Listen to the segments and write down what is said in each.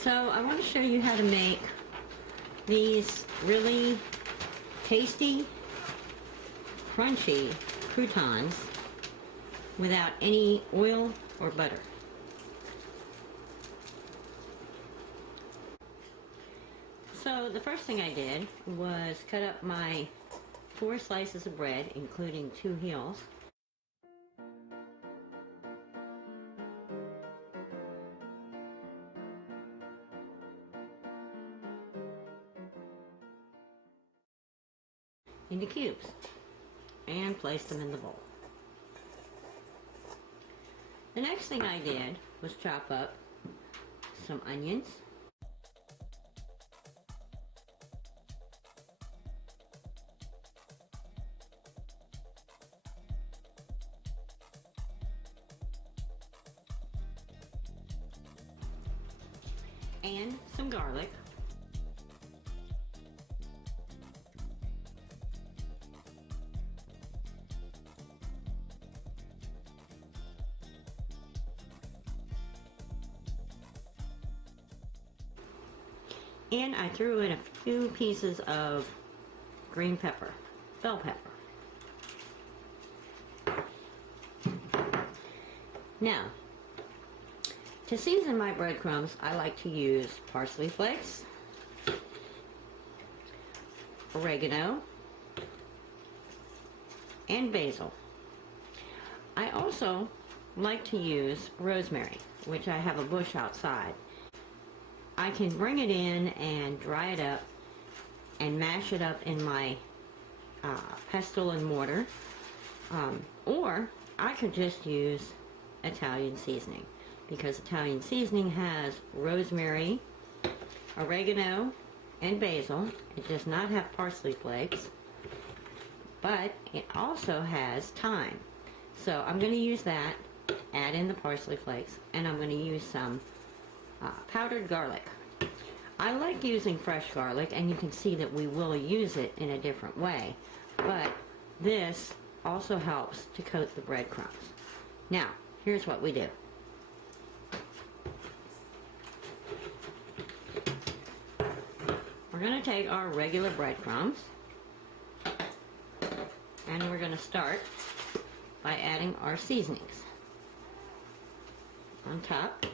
So I want to show you how to make these really tasty, crunchy croutons without any oil or butter. So the first thing I did was cut up my 4 slices of bread, including 2 heels. Into cubes and placed them in the bowl. The next thing I did was chop up some onions, and some garlic. And I threw in a few pieces of green pepper, bell pepper. Now, to season my breadcrumbs, I like to use parsley flakes, oregano, and basil. I also like to use rosemary, which I have a bush outside. I can bring it in and dry it up and mash it up in my pestle and mortar, or I could just use Italian seasoning, because Italian seasoning has rosemary, oregano, and basil. It does not have parsley flakes, but it also has thyme. So I'm going to use that, add in the parsley flakes, and I'm going to use some powdered garlic. I like using fresh garlic, and you can see that we will use it in a different way, but this also helps to coat the breadcrumbs. Now, here's what we do. We're going to take our regular breadcrumbs, and we're going to start by adding our seasonings on top.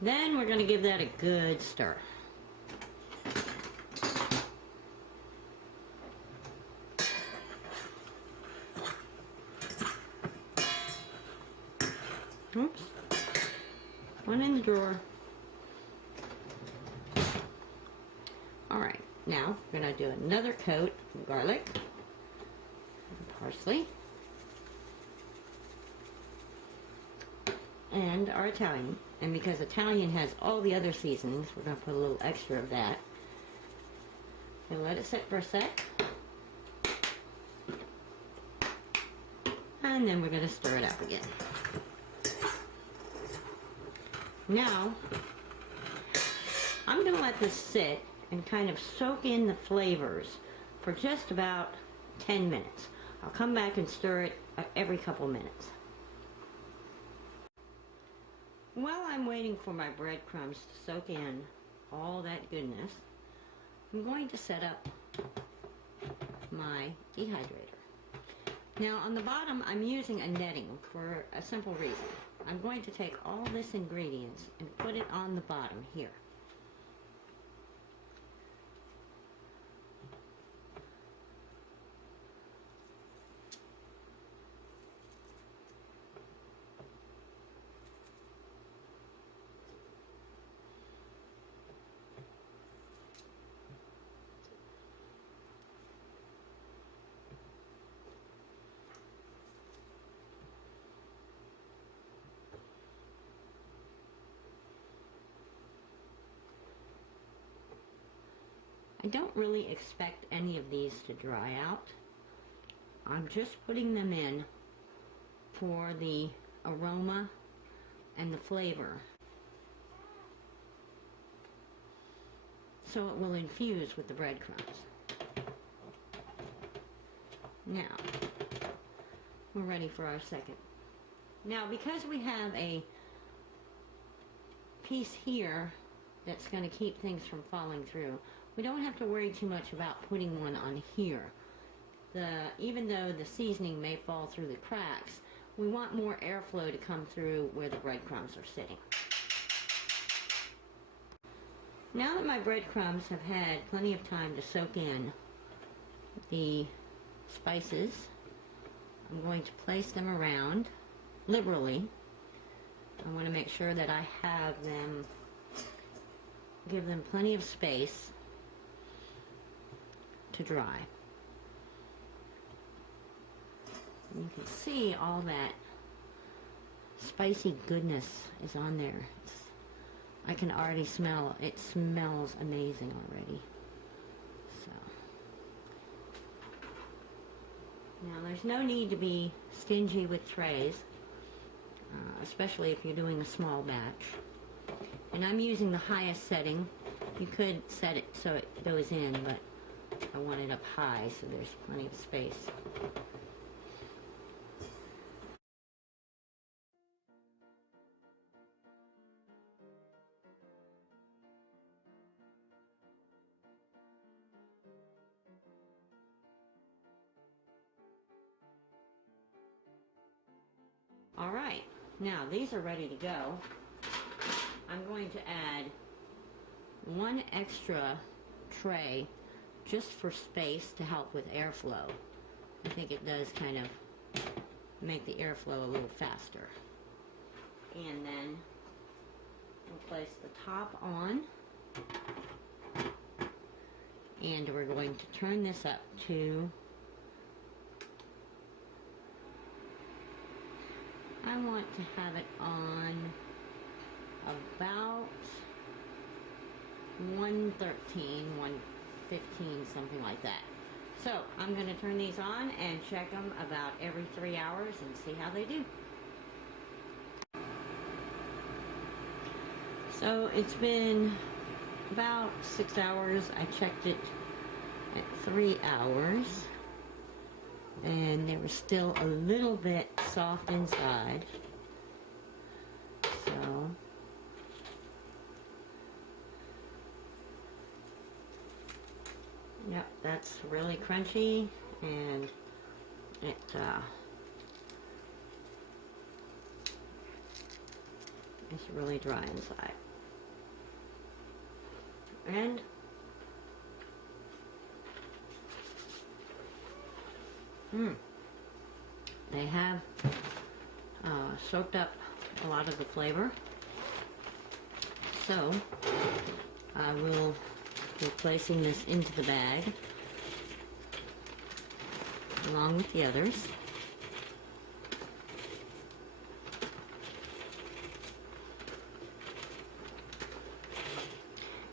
Then we're going to give that a good stir. Oops. One in the drawer. Alright, now we're going to do another coat of garlic and parsley and our Italian. And because Italian has all the other seasonings, we're going to put a little extra of that. And let it sit for a sec. And then we're going to stir it up again. Now, I'm going to let this sit and kind of soak in the flavors for just about 10 minutes. I'll come back and stir it every couple minutes. While I'm waiting for my breadcrumbs to soak in all that goodness, I'm going to set up my dehydrator. Now on the bottom I'm using a netting for a simple reason. I'm going to take all this ingredients and put it on the bottom here. I don't really expect any of these to dry out. I'm just putting them in for the aroma and the flavor. so it will infuse with the breadcrumbs. Now, we're ready for our second. Now, because we have a piece here that's going to keep things from falling through, we don't have to worry too much about putting one on here. Even though the seasoning may fall through the cracks, we want more airflow to come through where the breadcrumbs are sitting. Now that my breadcrumbs have had plenty of time to soak in the spices, I'm going to place them around liberally. I want to make sure that I have them, give them plenty of space to dry. And you can see all that spicy goodness is on there. I can already smell it. It smells amazing already. So now there's no need to be stingy with trays, especially if you're doing a small batch. And I'm using the highest setting. You could set it so it goes in, but I want it up high so there's plenty of space. Alright, now these are ready to go. I'm going to add one extra tray just for space to help with airflow. I think it does kind of make the airflow a little faster. And then we'll place the top on, and we're going to turn this up to, I want to have it on about 113, 115, something like that. So I'm going to turn these on and check them about every 3 hours and see how they do. So it's been about 6 hours. I checked it at 3 hours, and they were still a little bit soft inside. So yep, that's really crunchy, and it's really dry inside. And they have soaked up a lot of the flavor. So I will be placing this into the bag along with the others.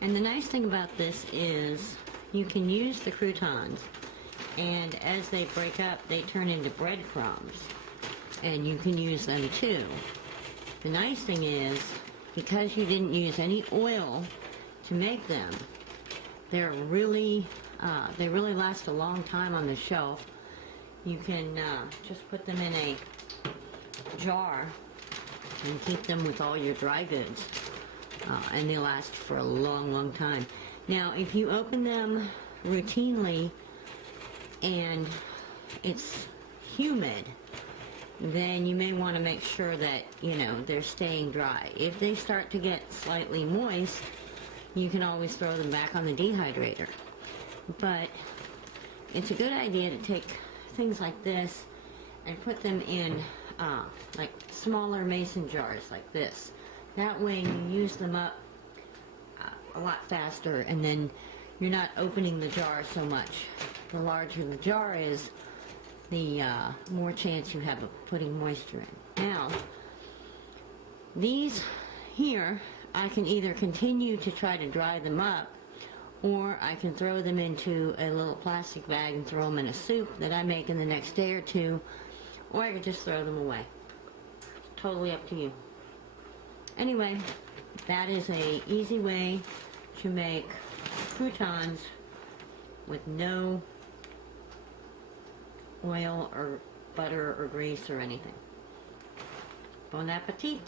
And the nice thing about this is you can use the croutons, and as they break up, they turn into breadcrumbs, and you can use them too. The nice thing is, because you didn't use any oil to make them, they really last a long time on the shelf. You can just put them in a jar and keep them with all your dry goods, and they last for a long time. Now, if you open them routinely and it's humid, then you may want to make sure that, they're staying dry. If they start to get slightly moist, you can always throw them back on the dehydrator. But it's a good idea to take things like this and put them in like smaller mason jars like this. That way you use them up a lot faster, and then you're not opening the jar so much. The larger the jar is, the more chance you have of putting moisture in. Now, these here, I can either continue to try to dry them up, or I can throw them into a little plastic bag and throw them in a soup that I make in the next day or two, or I could just throw them away. Totally up to you. Anyway, that is a easy way to make croutons with no oil or butter or grease or anything. Bon appetit!